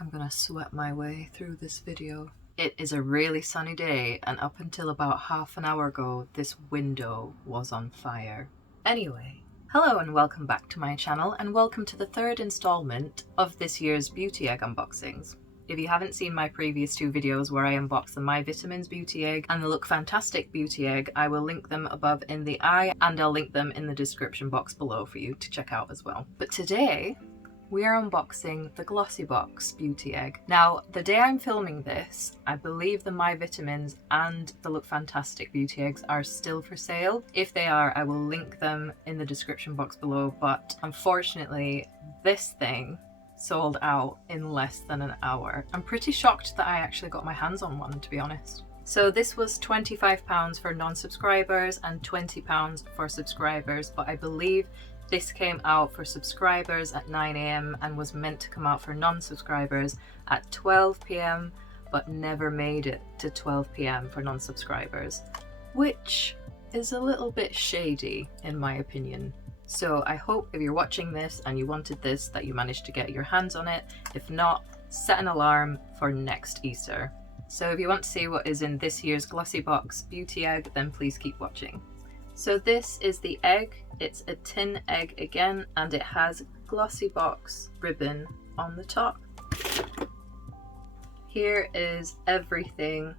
like I'm gonna sweat my way through this video. It is a really sunny day, and up until about half an hour ago, this window was on fire. Anyway, hello and welcome back to my channel, and welcome to the third installment of this year's beauty egg unboxings. If you haven't seen my previous two videos where I unbox the MyVitamins Beauty Egg and the Lookfantastic Beauty Egg, I will link them above in the eye, and I'll link them in the description box below for you to check out as well. But today, we are unboxing the Glossybox Beauty Egg. Now, the day I'm filming this, I believe the MyVitamins and the Lookfantastic Beauty Eggs are still for sale. If they are, I will link them in the description box below, but unfortunately, this thing sold out in less than an hour. I'm pretty shocked that I actually got my hands on one, to be honest. So this was £25 for non-subscribers and £20 for subscribers, but I believe this came out for subscribers at 9 AM and was meant to come out for non-subscribers at 12 PM, but never made it to 12 PM for non-subscribers, which is a little bit shady in my opinion. So I hope if you're watching this and you wanted this, that you managed to get your hands on it. If not, set an alarm for next Easter. So if you want to see what is in this year's Glossybox Beauty Egg, then please keep watching. So this is the egg. It's a tin egg again, and it has Glossybox ribbon on the top. Here is everything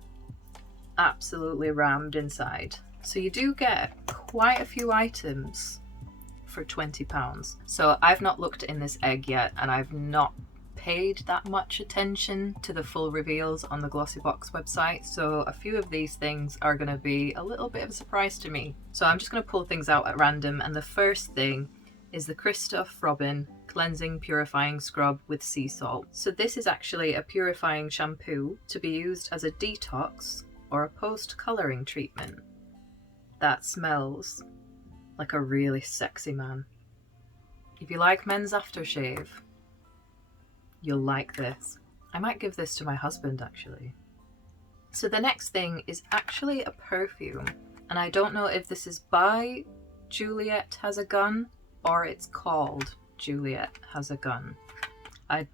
absolutely rammed inside. So you do get quite a few items for £20. So I've not looked in this egg yet, and I've not paid that much attention to the full reveals on the Glossybox website, so a few of these things are going to be a little bit of a surprise to me. So I'm just going to pull things out at random, and the first thing is the Christoph Robin Cleansing Purifying Scrub with Sea Salt. So this is actually a purifying shampoo to be used as a detox or a post-colouring treatment that smells like a really sexy man. If you like men's aftershave, you'll like this. I might give this to my husband actually. So the next thing is actually a perfume, and I don't know if this is by Juliette Has A Gun or it's called Juliette Has A Gun. I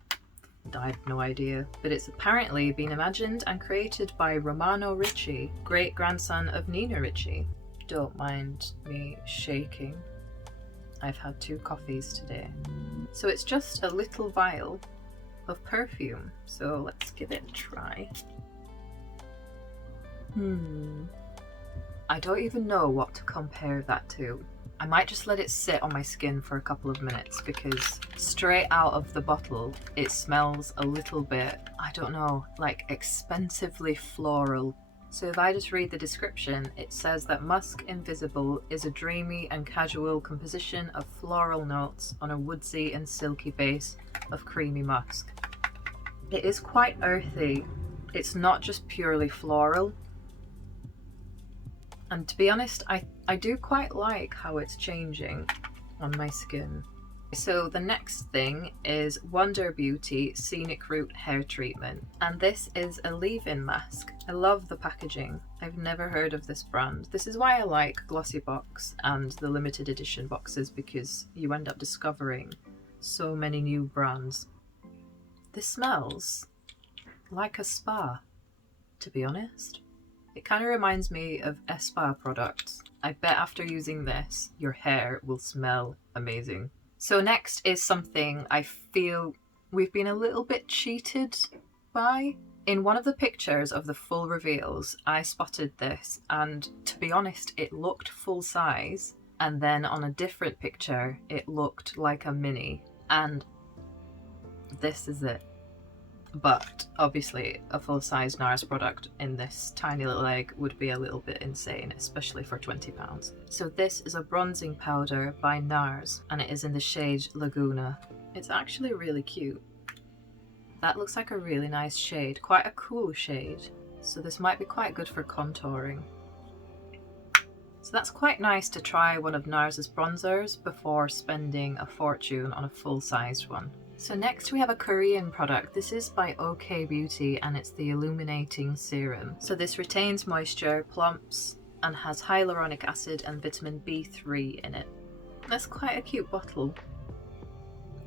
have no idea, but it's apparently been imagined and created by Romano Ricci, great grandson of Nina Ricci. Don't mind me shaking. I've had 2 coffees today. So it's just a little vial of perfume. So let's give it a try. I don't even know what to compare that to. I might just let it sit on my skin for a couple of minutes, because straight out of the bottle it smells a little bit, I don't know, like expensively floral. So if I just read the description, it says that Musk Invisible is a dreamy and casual composition of floral notes on a woodsy and silky base of creamy musk. It is quite earthy. It's not just purely floral. And to be honest, I do quite like how it's changing on my skin. So the next thing is Wonder Beauty Scenic Root Hair Treatment, and this is a leave-in mask. I love the packaging. I've never heard of this brand. This is why I like Glossybox and the limited edition boxes, because you end up discovering so many new brands. This smells like a spa, to be honest. It kind of reminds me of a spa products. I bet after using this, your hair will smell amazing. So next is something I feel we've been a little bit cheated by. In one of the pictures of the full reveals, I spotted this, and to be honest, it looked full size, and then on a different picture, it looked like a mini, and this is it. But obviously a full-size NARS product in this tiny little egg would be a little bit insane, especially for £20. So this is a bronzing powder by NARS, and it is in the shade Laguna. It's actually really cute. That looks like a really nice shade, quite a cool shade. So this might be quite good for contouring. So that's quite nice to try one of NARS's bronzers before spending a fortune on a full-sized one. So next we have a Korean product. This is by OK Beauty, and it's the Illuminating Serum. So this retains moisture, plumps, and has hyaluronic acid and vitamin B3 in it. That's quite a cute bottle.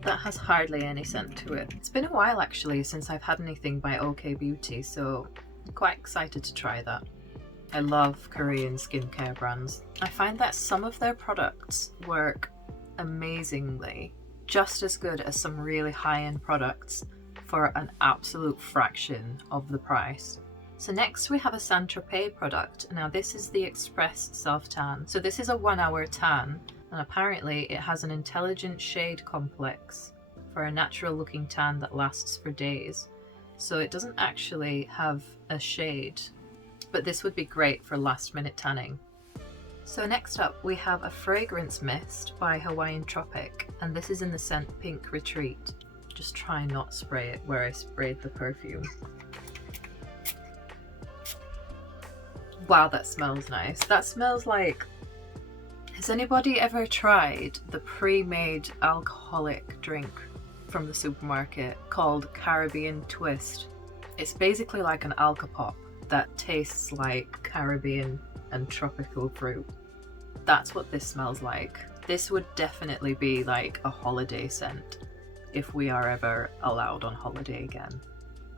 That has hardly any scent to it. It's been a while actually since I've had anything by OK Beauty, so I'm quite excited to try that. I love Korean skincare brands. I find that some of their products work amazingly, just as good as some really high-end products for an absolute fraction of the price. So next we have a Tropez product. Now this is the Express Self Tan. So this is a 1 hour tan, and apparently it has an intelligent shade complex for a natural looking tan that lasts for days. So it doesn't actually have a shade, but this would be great for last minute tanning. So next up we have a fragrance mist by Hawaiian Tropic, and this is in the scent Pink Retreat. Just try and not spray it where I sprayed the perfume. Wow, that smells nice. That smells like... Has anybody ever tried the pre-made alcoholic drink from the supermarket called Caribbean Twist? It's basically like an alcopop that tastes like Caribbean and tropical fruit. That's what this smells like. This would definitely be like a holiday scent if we are ever allowed on holiday again.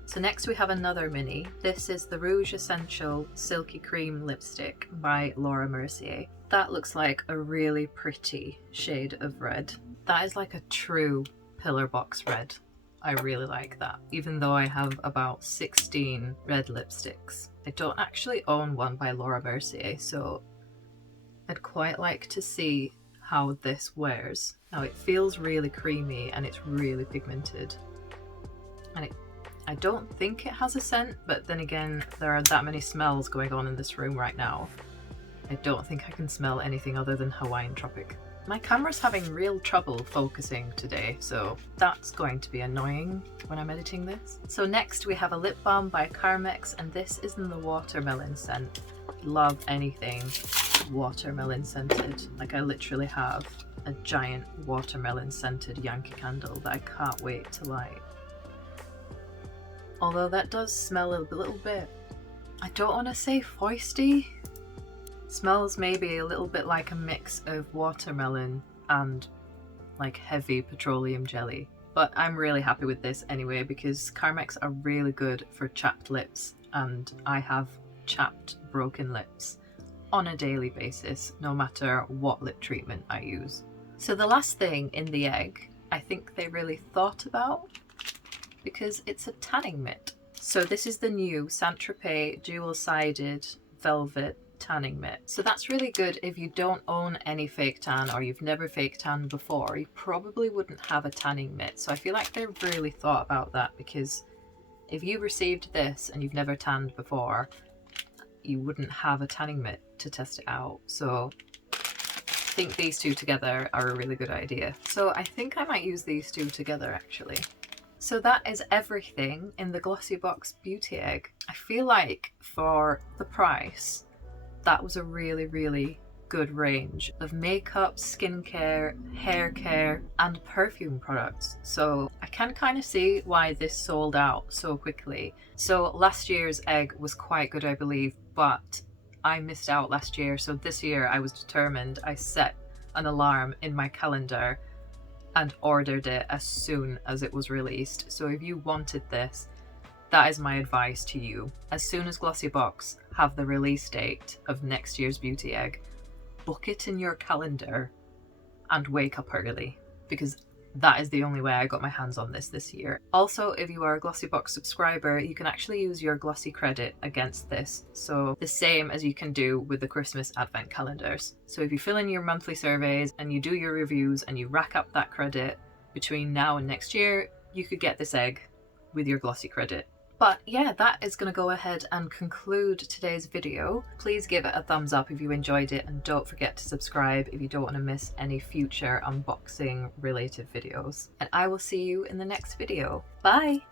So next we have another mini. This is the Rouge Essential Silky Cream Lipstick by Mercier. That looks like a really pretty shade of red. That is like a true pillar box red. I really like that, even though I have about 16 red lipsticks. I don't actually own one by Mercier, so I'd quite like to see how this wears. Now it feels really creamy and it's really pigmented. And I don't think it has a scent, but then again, there are that many smells going on in this room right now. I don't think I can smell anything other than Hawaiian Tropic. My camera's having real trouble focusing today, so that's going to be annoying when I'm editing this. So next we have a lip balm by Carmex, and this is in the watermelon scent. Love anything watermelon scented. Like I literally have a giant watermelon scented Yankee candle that I can't wait to light. Although that does smell a little bit, I don't want to say foisty. Smells maybe a little bit like a mix of watermelon and like heavy petroleum jelly. But I'm really happy with this anyway because Carmex are really good for chapped lips, and I have chapped, broken lips on a daily basis, no matter what lip treatment I use. So the last thing in the egg, I think they really thought about, because it's a tanning mitt. So this is the new Tropez dual-sided velvet tanning mitt. So that's really good if you don't own any fake tan or you've never fake tanned before. You probably wouldn't have a tanning mitt. So I feel like they really thought about that, because if you received this and you've never tanned before, you wouldn't have a tanning mitt to test it out. So I think these two together are a really good idea. So I think I might use these two together actually. So that is everything in the Glossybox Beauty Egg. I feel like for the price, that was a really, really good range of makeup, skincare, hair care, and perfume products. So I can kind of see why this sold out so quickly. So last year's egg was quite good, I believe, but I missed out last year. So this year I was determined. I set an alarm in my calendar and ordered it as soon as it was released. So if you wanted this, that is my advice to you. As soon as Glossybox have the release date of next year's Beauty Egg, book it in your calendar and wake up early, because that is the only way I got my hands on this year. Also, if you are a Glossybox subscriber, you can actually use your Glossy credit against this. So the same as you can do with the Christmas advent calendars. So if you fill in your monthly surveys and you do your reviews and you rack up that credit between now and next year, you could get this egg with your Glossy credit. But yeah, that is going to go ahead and conclude today's video. Please give it a thumbs up if you enjoyed it, and don't forget to subscribe if you don't want to miss any future unboxing related videos. And I will see you in the next video. Bye!